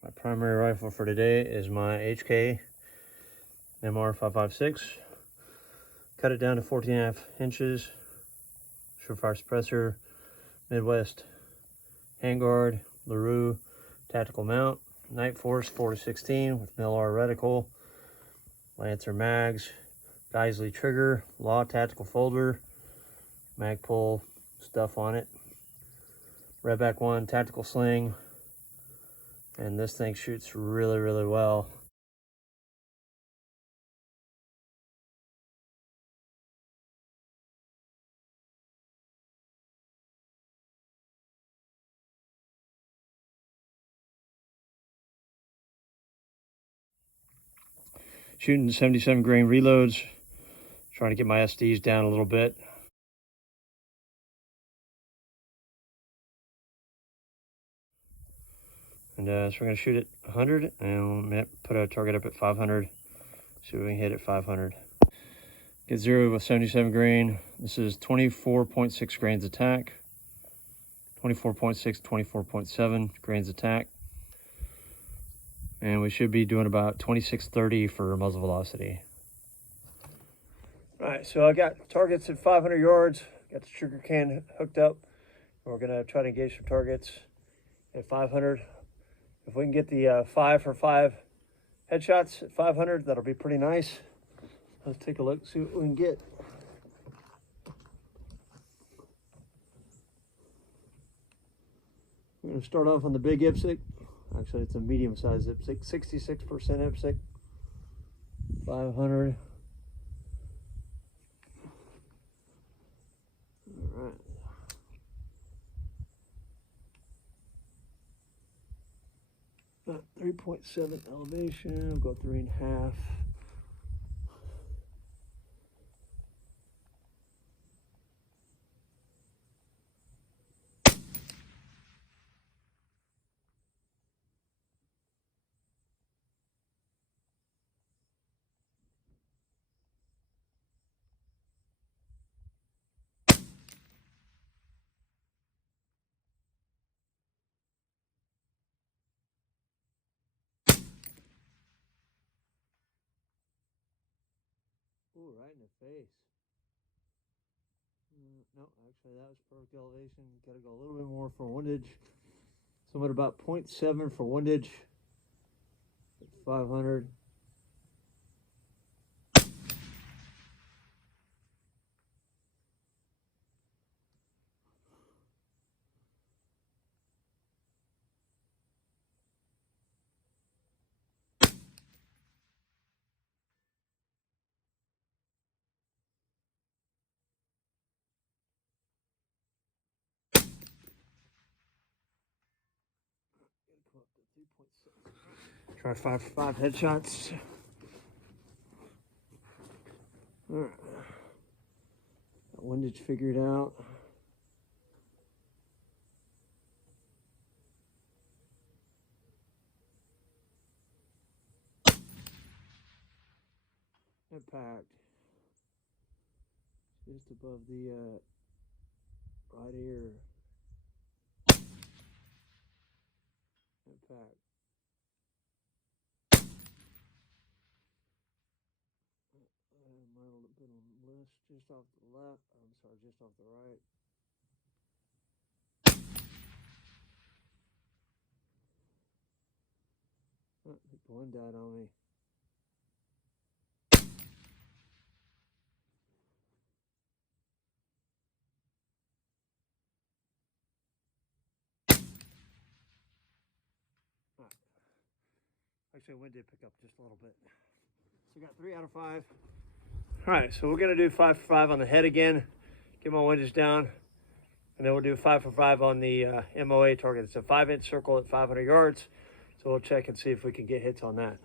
My primary rifle for today is my HK MR556. Cut it down to 14.5 inches. Surefire suppressor, Midwest handguard, Larue tactical mount, Inforce 4-16 with MLR reticle, Lancer mags, Geissele trigger, Law tactical folder, Magpul stuff on it, Redback One tactical sling, and this thing shoots really well. Shooting 77 grain reloads, trying to get my SDs down a little bit. And so we're gonna shoot at 100 and put a target up at 500. See if we can hit at 500. Get zero with 77 grain. This is 24.6 grains attack. 24.6, 24.7 grains attack. And we should be doing about 2630 for muzzle velocity. All right, so I got targets at 500 yards. Got the trigger can hooked up. We're gonna try to engage some targets at 500. If we can get the 5 for 5 headshots at 500, that'll be pretty nice. Let's take a look, see what we can get. We're gonna start off on the big IPSC. Actually, it's a medium-sized IPSC, 66% IPSC, 500. All right. About 3.7 elevation, we'll go 3.5. Ooh, right in the face. No, actually that was perfect elevation. Gotta go a little bit more for windage. So I'm at about 0.7 for windage at 500. Try 5 for 5 headshots. All right. Got windage figured out. Impact. Just above the right ear. Impact. Might have been a list just off the left. I'm sorry, just off the right. Oh, I think the one died on me. Right. Actually, wind did pick up just a little bit. So we got 3 out of 5. All right, so we're gonna do 5 for 5 on the head again. Get my windage down, and then we'll do 5 for 5 on the MOA target. It's a 5-inch circle at 500 yards. So we'll check and see if we can get hits on that.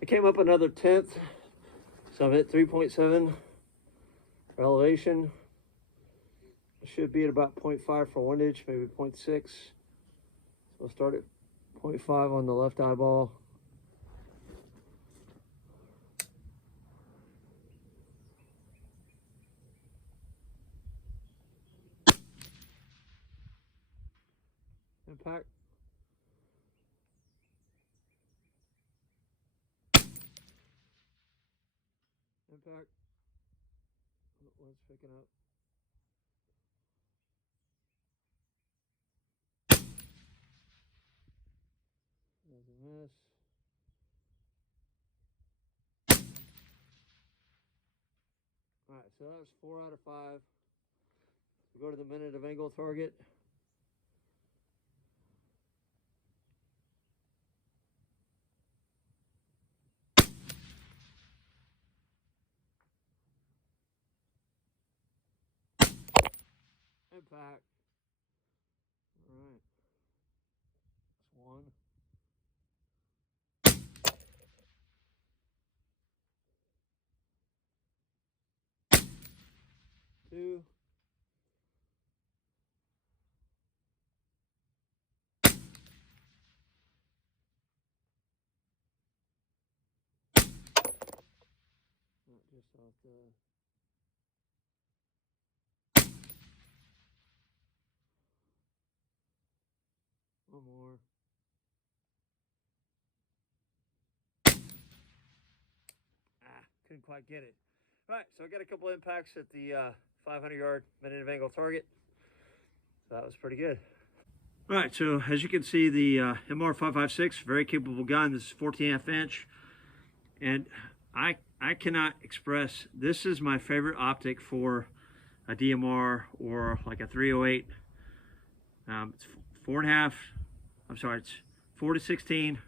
I came up another 10th, so I'm at 3.7 for elevation. I should be at about 0.5 for windage, maybe 0.6. So we'll start at 0.5 on the left eyeball. Impact. Impact. Oh, one's picking up. There's a miss. Alright, so that was 4 out of 5. We go to the minute of angle target. Impact. Alright. That's 1. 2. Just off the... One more. Couldn't quite get it. All right, so I got a couple impacts at the 500-yard minute of angle target. So that was pretty good. All right, so as you can see, the MR556, very capable gun. This is 14.5 inch. And I cannot express, this is my favorite optic for a DMR or like a 308. It's 4.5, I'm sorry, it's 4-16.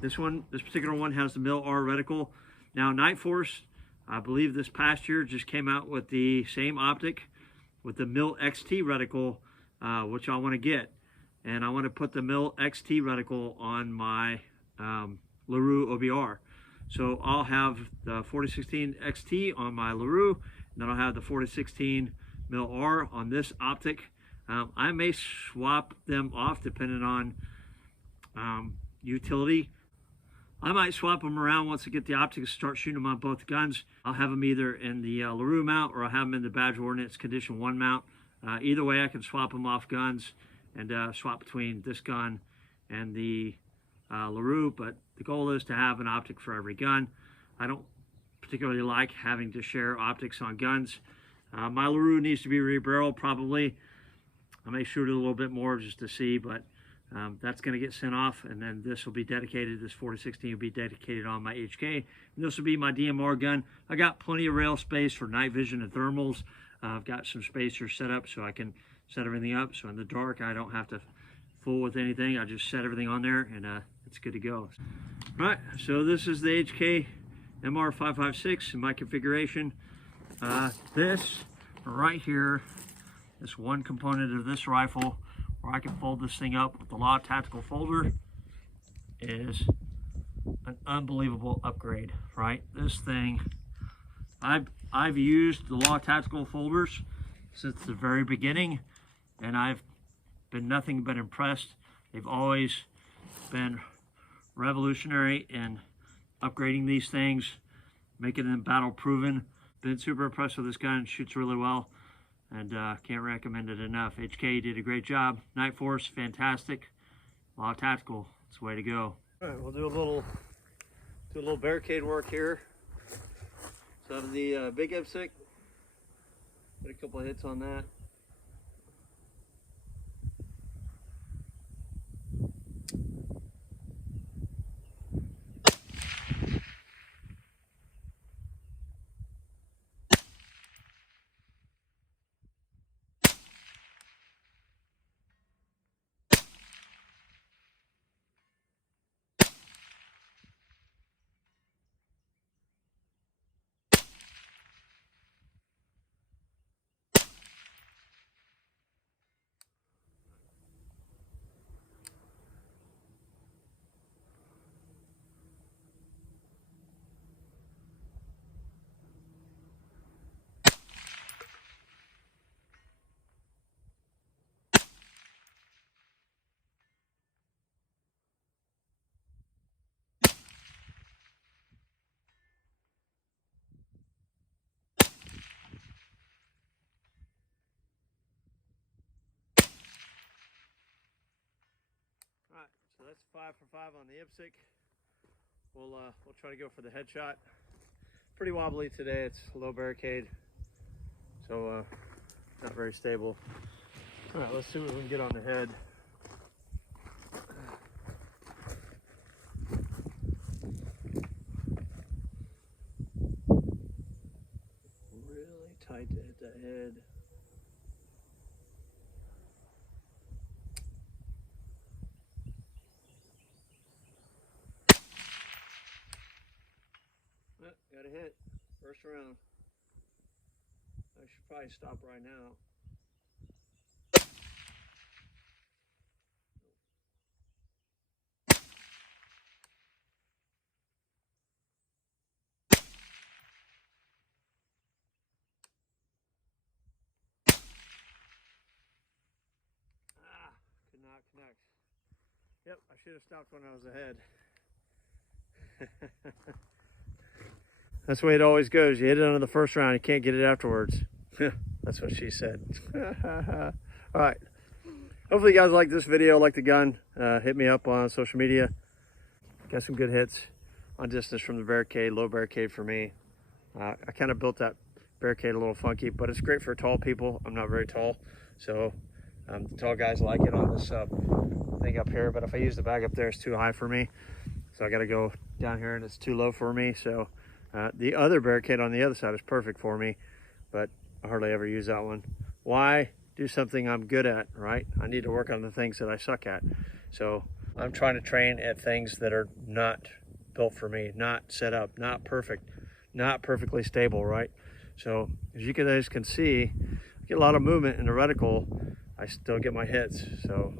This particular one has the mil-R reticle. Now Nightforce, I believe this past year just came out with the same optic with the mil-XT reticle, which I want to get. And I want to put the mil-XT reticle on my Larue OBR. So I'll have the 40-16 XT on my Larue, and then I'll have the 40-16 mil-R on this optic. I may swap them off depending on utility. I might swap them around once I get the optics, start shooting them on both guns. I'll have them either in the Larue mount, or I'll have them in the Badge Ordnance Condition 1 mount. Either way, I can swap them off guns and swap between this gun and the Larue, but the goal is to have an optic for every gun. I don't particularly like having to share optics on guns. My Larue needs to be rebarreled probably. I may shoot it a little bit more just to see, but that's going to get sent off, and then this will be dedicated, this 40-16 will be dedicated on my HK, and this will be my DMR gun. I got plenty of rail space for night vision and thermals. I've got some spacers set up so I can set everything up, so in the dark I don't have to fool with anything. I just set everything on there, and it's good to go. All right, so this is the HK MR556 in my configuration. This right here, this one component of this rifle where I can fold this thing up with the Law Tactical folder, is an unbelievable upgrade, right? This thing, I've used the Law Tactical folders since the very beginning, and I've been nothing but impressed. They've always been revolutionary in upgrading these things, making them battle proven. Been super impressed with this gun, shoots really well, and can't recommend it enough. HK did a great job. Nightforce, fantastic. Law Tactical, it's the way to go. All right, we'll do a little barricade work here. So out of the big IPSC, put a couple of hits on that. All right, so that's 5 for 5 on the IPSC. We'll try to go for the headshot. pretty wobbly today. It's a low barricade, so not very stable. All right, let's see what we can get on the head. Really tight to hit the head. Got a hit, first round. I should probably stop right now. Could not connect. Yep, I should have stopped when I was ahead. That's the way it always goes. You hit it on the first round, you can't get it afterwards. That's what she said. All right. Hopefully you guys like this video, like the gun. Hit me up on social media. Got some good hits on distance from the barricade, low barricade for me. I kind of built that barricade a little funky, but it's great for tall people. I'm not very tall, so the tall guys like it on this thing up here. But if I use the bag up there, it's too high for me. So I got to go down here and it's too low for me. So the other barricade on the other side is perfect for me, but I hardly ever use that one. Why do something I'm good at, right? I need to work on the things that I suck at. So I'm trying to train at things that are not built for me, not set up, not perfect, not perfectly stable, right? So as you guys can see, I get a lot of movement in the reticle. I still get my hits, so.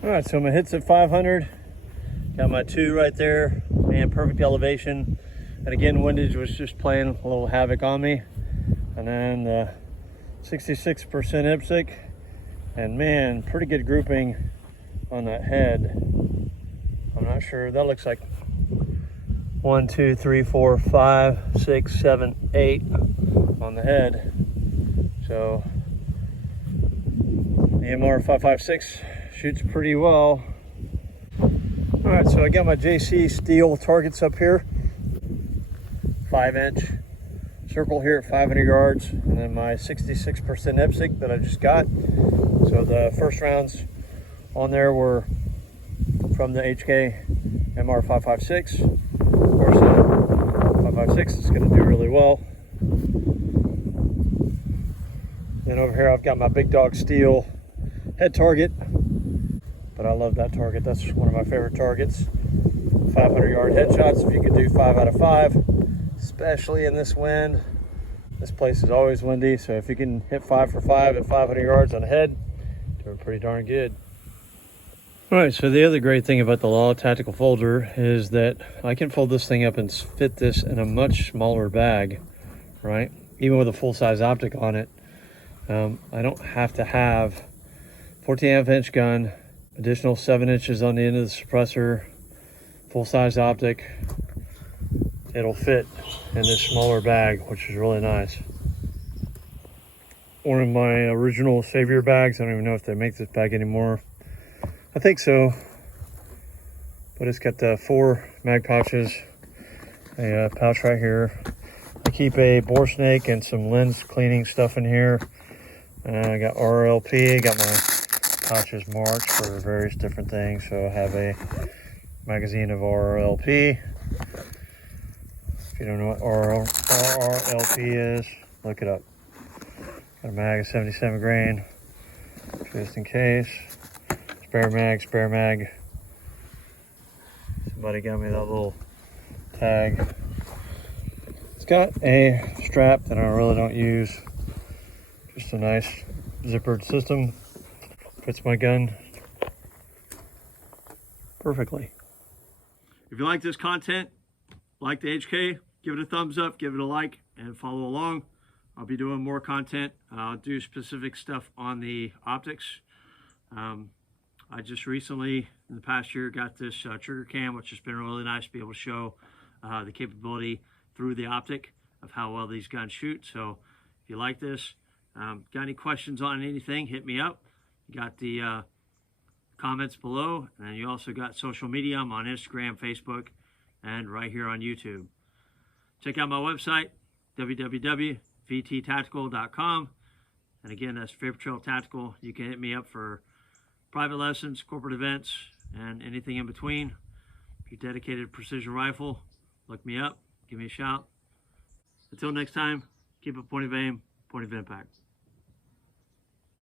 All right, so my hits at 500. Got my 2 right there, man, perfect elevation. And again, windage was just playing a little havoc on me. And then the 66% IPSC. And man, pretty good grouping on that head. I'm not sure, that looks like 1, 2, 3, 4, 5, 6, 7, 8 on the head. So the MR556 shoots pretty well. All right, so I got my JC steel targets up here, 5-inch circle here at 500 yards, and then my 66% IPSC that I just got. So the first rounds on there were from the HK MR556. Of course, the 556 is going to do really well. Then over here I've got my big dog steel head target, but I love that target. That's one of my favorite targets. 500-yard headshots, if you could do 5 out of 5, especially in this wind. This place is always windy, so if you can hit 5 for 5 at 500 yards on the head, doing pretty darn good. All right, so the other great thing about the Law Tactical Folder is that I can fold this thing up and fit this in a much smaller bag, right? Even with a full-size optic on it. I don't have to have 14.5-inch gun, additional 7 inches on the end of the suppressor, full-size optic. It'll fit in this smaller bag, which is really nice. One of my original Savior bags, I don't even know if they make this bag anymore. I think so, but it's got the 4 mag pouches, a pouch right here. I keep a bore snake and some lens cleaning stuff in here. I got RLP, got my pouches marked for various different things. So I have a magazine of RLP. If you don't know what RLP is, look it up. Got a mag of 77 grain, just in case. Spare mag. Somebody got me that little tag. It's got a strap that I really don't use. Just a nice zippered system. Fits my gun perfectly. If you like this content, like the HK, give it a thumbs up, give it a like, and follow along. I'll be doing more content. I'll do specific stuff on the optics. I just recently, in the past year, got this trigger cam, which has been really nice to be able to show the capability through the optic of how well these guns shoot. So if you like this, got any questions on anything, hit me up. You got the comments below, and you also got social media. I'm on Instagram, Facebook, and right here on YouTube. Check out my website, www.vttactical.com. And again, that's Vapor Trail Tactical. You can hit me up for private lessons, corporate events, and anything in between. If you're dedicated to precision rifle, look me up, give me a shout. Until next time, keep a point of aim, point of impact.